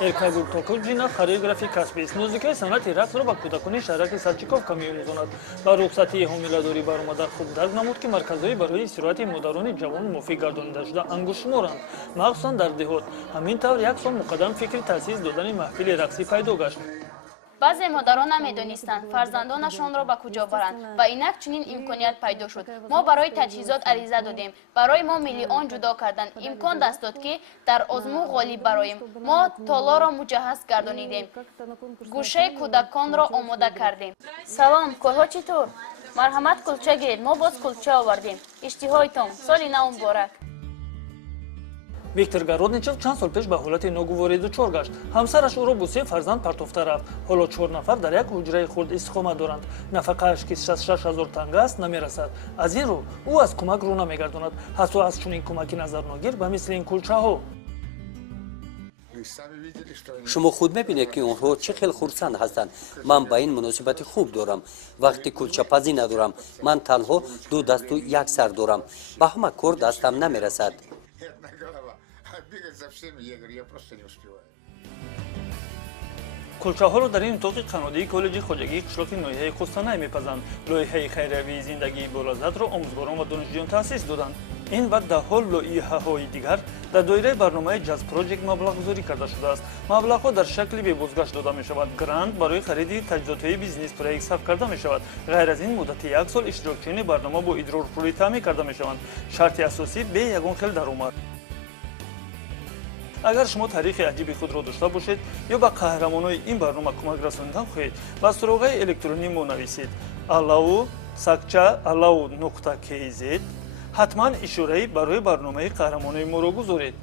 Эркагул Токуджина хореографии касбист. Музыкаи санъати рақсро ба кӯдакони шаҳраки Садчиковка меомӯзонад. Ба рухсатии ҳомиладорӣ баромада худ дарк намуд ки марказҳои барои истироҳати модарони ҷавон мувофиқ гардонида шуда ангушуморанд, махсусан дар деҳот. Ҳамин тавр як сол муқаддам фикри таъсис додани маҳфили рақсӣ пайдо гашт. баъзе модарон намедонистанд фарзандонашонро ба куҷо баранд ва инак чунин имконият пайдо шуд. Мо барои таҷҳизот ариза додем. Барои мо миллион ҷудо карданд. Имкон даст дод ки дар озмӯ ғолиб бароем. Мо толоро муҷаҳҳаз гардонидем. гӯшаи кӯдаконро омода кардем. Салом, корҳо чӣ тур? Марҳамат, кулча гир. Мо боз кулча овардем. Иштиҳойтон. Соли нав муборак. Виктор Городничев чанд сол пеш ба ҳолати ногуворӣ дучор гашт. Ҳамсараш ӯро бо 3 фарзанд партофта рафт. ҳоло 4 нафар дар як ҳуҷраи хурд истиқомат доранд. Нафақааш ки 66 000 танга аст намерасад. Аз ин рӯ ӯ аз кӯмак рӯ намегардонад. ҳатто аз чунин кӯмаки назарногир ба мисли ин кулчаҳо. шумо худ мебинед ки онҳо чӣ хел хурсанд ҳастанд. ман ба ин муносибати хуб дорам. вақти кулчапазӣ надорам. ман танҳо 2 дасту 1 сар дорам. ба ҳама кор дастам намерасад. кулчаҳоро дар ин утоқи қаннодии коллеҷи хоҷагии қишлоқи ноҳияи қустанай мепазанд. лоиҳаи хайриявии зиндагии болаззатро омӯзгорон ва донишҷӯён таъсис доданд. ин вақт даҳҳо лоиҳаҳои дигар дар доираи барномаи Jazz Project маблағгузорӣ карда шудааст. маблағҳо дар шакли бебозгашт дода мешавад. грант барои хариди таҷҳизотҳои бизнес проект сарф карда мешавад. ғайр аз ин муддати 1 сол иштирокчиёни барнома бо идрорпулӣ таъмин карда мешаванд. шарти асосӣ бе ягон хел даромад. агар шумо таърихи аҷиби худро дошта бошед ё ба қаҳрамонои ин барнома кӯмак расонидан хоҳед, ба суроғаи электронӣ мо нависед alau@alau.kz ҳатман ишораи барои барномаи қаҳрамонои моро гузоред.